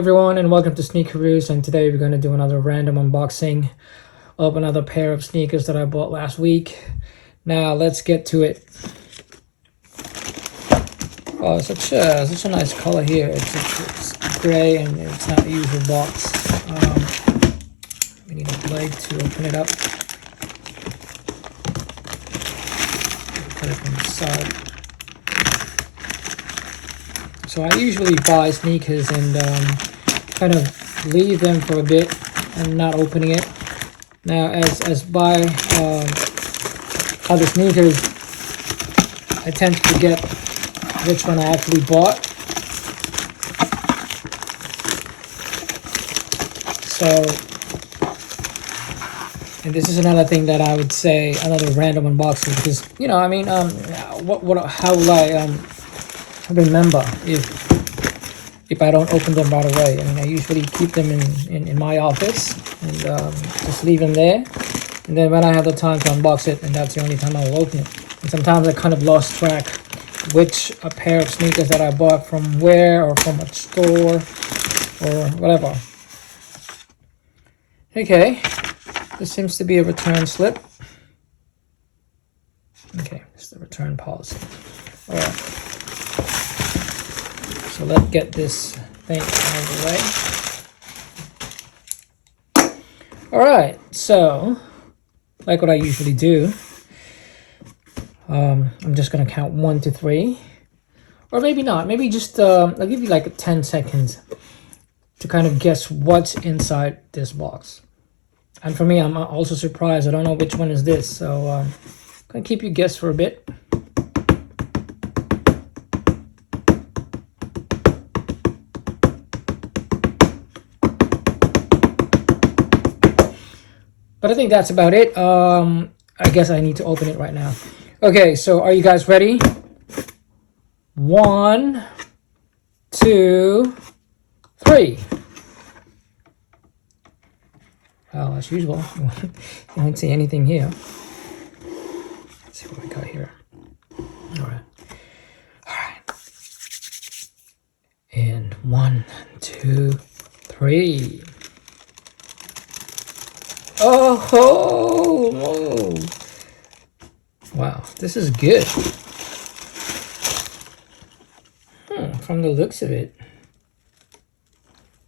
everyone, and welcome to Sneakeroos, and today we're going to do another random unboxing of another pair of sneakers that I bought last week. Now let's get to it. Oh, such a nice color here. It's gray and it's not the usual box. We need a blade to open it up. Put it on the side. So I usually buy sneakers and kind of leave them for a bit and not opening it. Now, as by other sneakers, I tend to forget which one I actually bought. So, and this is another thing that I would say, another random unboxing, because I mean, how will I remember if I don't open them right away? I mean, I usually keep them in my office and just leave them there, and then when I have the time to unbox it, and that's the only time I will open it. And sometimes I kind of lost track which a pair of sneakers that I bought from where, or from a store, or whatever. Okay, this seems to be a return slip. Okay, it's the return policy. All right. So let's get this thing out of the way. All right, so like what I usually do, I'm just gonna count 1 to 3, or maybe not. Maybe just I'll give you like 10 seconds to kind of guess what's inside this box. And for me, I'm also surprised. I don't know which one is this, so I'm gonna keep you guess for a bit. But I think that's about it. I guess I need to open it right now. Okay, so are you guys ready? 1, 2, 3. Well, as usual, you won't see anything here. Let's see what we got here. All right. All right. And 1, 2, 3. Oh, wow, this is good. From the looks of it,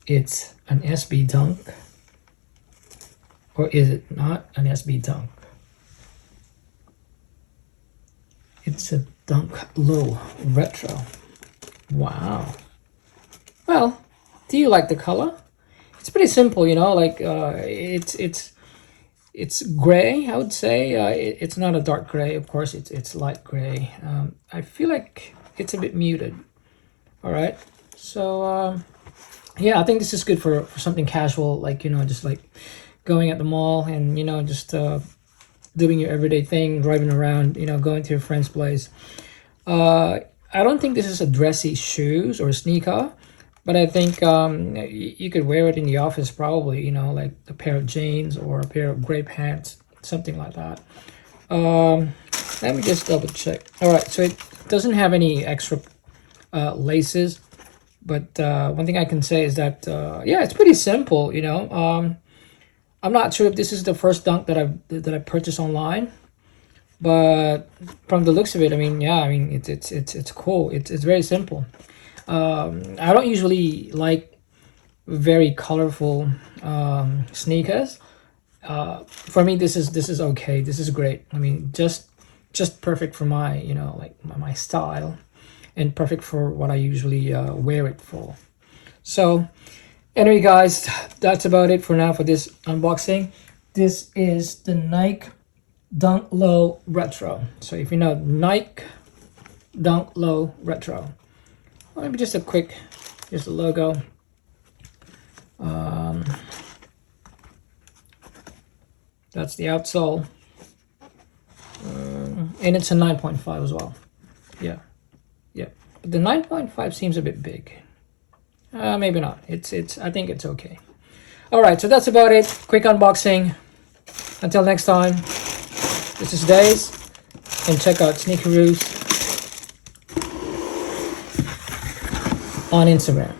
it's an SB Dunk. Or is it not an SB Dunk? It's a Dunk Low Retro. Wow. Well, do you like the color? It's pretty simple, like it's gray, I would say. It's not a dark gray, of course. It's light gray. I feel like it's a bit muted. All right, so yeah, I think this is good for something casual, like just like going at the mall and just doing your everyday thing, driving around, going to your friend's place. I don't think this is a dressy shoes or a sneaker, but I think you could wear it in the office probably, like a pair of jeans or a pair of gray pants, something like that. Let me just double check. All right, so it doesn't have any extra laces, but one thing I can say is that, yeah, it's pretty simple, I'm not sure if this is the first Dunk that I purchased online, but from the looks of it, I mean, yeah, I mean, it's cool. It's very simple. I don't usually like very colorful sneakers. For me, this is okay. This is great. I mean, just perfect for my like my style, and perfect for what I usually wear it for. So anyway, guys, that's about it for now for this unboxing. This is the Nike Dunk Low Retro. So if you know Nike Dunk Low Retro. Well, maybe just a quick, here's the logo. That's the outsole. And it's a 9.5 as well. Yeah. But the 9.5 seems a bit big. Maybe not. I think it's okay. All right, so that's about it. Quick unboxing. Until next time, this is Days, and check out Sneakeroos on Instagram.